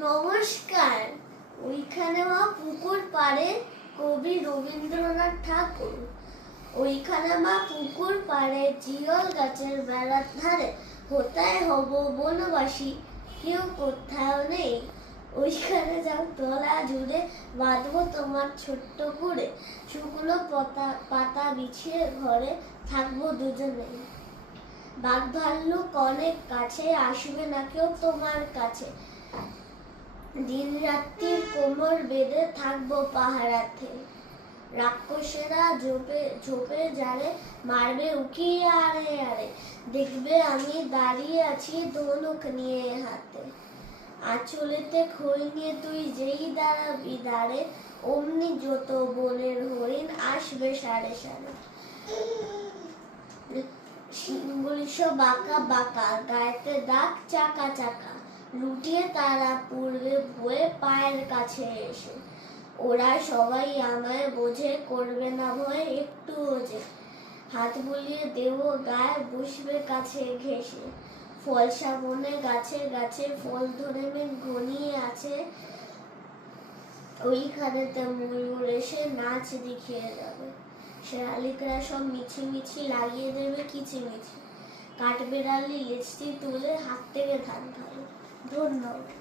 নমস্কার। ওইখানে মা পুকুর পাড়ে, কবি রবীন্দ্রনাথ ঠাকুর। ওইখানে মা পুকুর পাড়ে, জিয়ল গাছের বেড়ার ধারে, কোথায় হব বনবাসী, কেউ কোথাও নেই। ওইখানে যাও তলা জুড়ে, বাঁধবো তোমার ছোট্ট কুড়ে, শুকনো পাতা বিছিয়ে ঘরে থাকবো দুজনে। বাঘ ভাল্লুক অনেক কাছে, আসবে না কেউ তোমার কাছে। দিন রাত্রির কোমর বেঁধে থাকবো পাহারাতে। রাক্ষসেরা ঝোপে যারে, মারবে উকি আরে আরে। দেখবে আমি দাঁড়িয়ে আছি ধনুক নিয়ে হাতে। আঁচলেতে খই নিয়ে তুই যেই দাঁড়াবি দাঁড়ে, অমনি যত বনের হরিণ আসবে সারে সারে। শিংগুলি সব বাঁকা বাঁকা, গায়েতে দাগ চাকা চাকা, লুটিয়ে তারা পূর্বে ভয়ে পায়ের কাছে এসে। ওরা সবাই আমায় বোঝে, করবে না ভয় একটু যে। হাত বুলিয়ে দেব গায়ে, বসবে কাছে ঘেঁষে। ফলসা বনে গাছে গাছে, ফল ধরে মেঘ ঘনিয়ে আছে। ওইখানেতে ময়ূর এসে নাচ দেখিয়ে যাবে। শেয়ালিকরা সব মিছি লাগিয়ে দেবে কিচিমিচি। কাঠবেড়ালি লিপস্টিক তুলে হাত থেকে ধান খাবে। ধন্যবাদ।